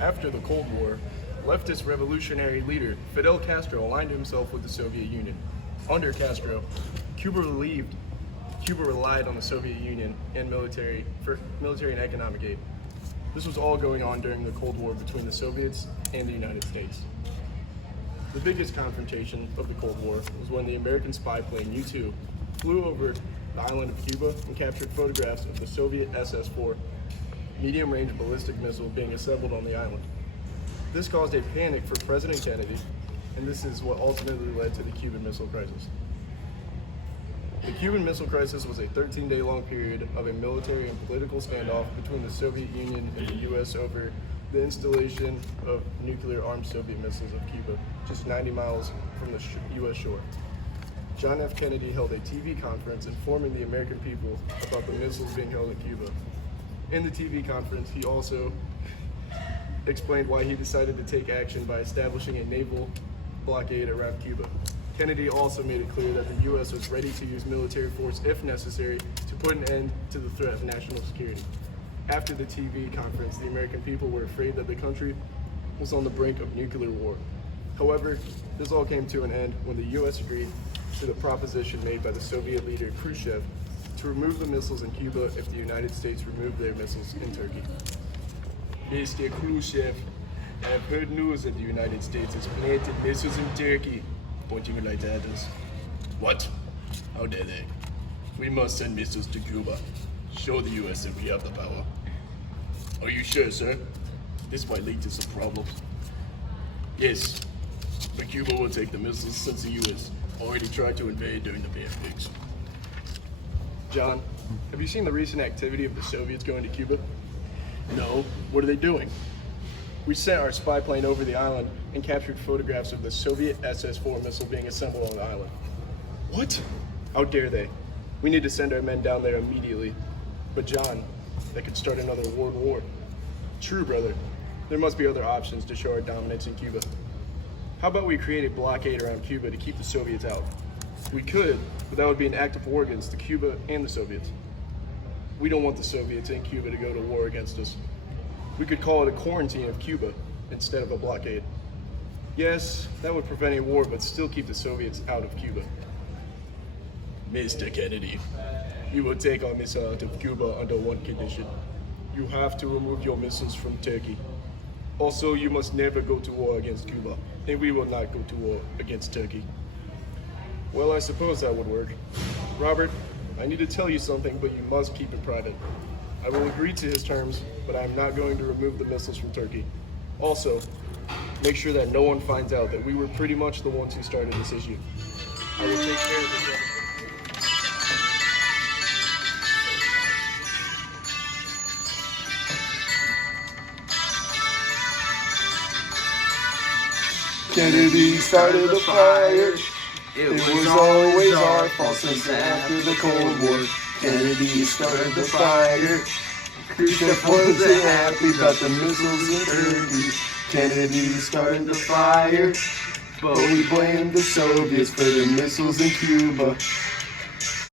After the Cold War, leftist revolutionary leader Fidel Castro aligned himself with the Soviet Union. Under Castro, Cuba relied on the Soviet Union and military and economic aid. This was all going on during the Cold War between the Soviets and the United States. The biggest confrontation of the Cold War was when the American spy plane U-2 flew over the island of Cuba and captured photographs of the Soviet SS-4 medium-range ballistic missile being assembled on the island. This caused a panic for President Kennedy, and this is what ultimately led to the Cuban Missile Crisis. The Cuban Missile Crisis was a 13-day-long period of a military and political standoff between the Soviet Union and the U.S. over the installation of nuclear-armed Soviet missiles of Cuba, just 90 miles from the U.S. shore. John F. Kennedy held a TV conference informing the American people about the missiles being held in Cuba. In the TV conference, he also explained why he decided to take action by establishing a naval blockade around Cuba. Kennedy also made it clear that the U.S. was ready to use military force if necessary to put an end to the threat of national security. After the TV conference, the American people were afraid that the country was on the brink of nuclear war. However, this all came to an end when the U.S. agreed to the proposition made by the Soviet leader Khrushchev to remove the missiles in Cuba if the United States removed their missiles in Turkey. Mr. Khrushchev, I have heard news that the United States has planted missiles in Turkey, pointing right at us. What? How dare they? We must send missiles to Cuba. Show the U.S. that we have the power. Are you sure, sir? This might lead to some problems. Yes, but Cuba will take the missiles since the U.S. already tried to invade during the Olympics. John, have you seen the recent activity of the Soviets going to Cuba? No. What are they doing? We sent our spy plane over the island and captured photographs of the Soviet SS-4 missile being assembled on the island. What? How dare they? We need to send our men down there immediately. But John, that could start another world war. True, brother. There must be other options to show our dominance in Cuba. How about we create a blockade around Cuba to keep the Soviets out? We could, but that would be an act of war against Cuba and the Soviets. We don't want the Soviets in Cuba to go to war against us. We could call it a quarantine of Cuba instead of a blockade. Yes, that would prevent a war, but still keep the Soviets out of Cuba. Mr. Kennedy, we will take our missile out of Cuba under one condition. You have to remove your missiles from Turkey. Also, you must never go to war against Cuba, and we will not go to war against Turkey. Well, I suppose that would work. Robert, I need to tell you something, but you must keep it private. I will agree to his terms, but I am not going to remove the missiles from Turkey. Also, make sure that no one finds out that we were pretty much the ones who started this issue. I will take care of it. Kennedy started the fire. It was always our fault since after the Cold War. Kennedy started the fire. Khrushchev wasn't happy about the missiles in Turkey. Kennedy started the fire, but we blamed the Soviets for the missiles in Cuba.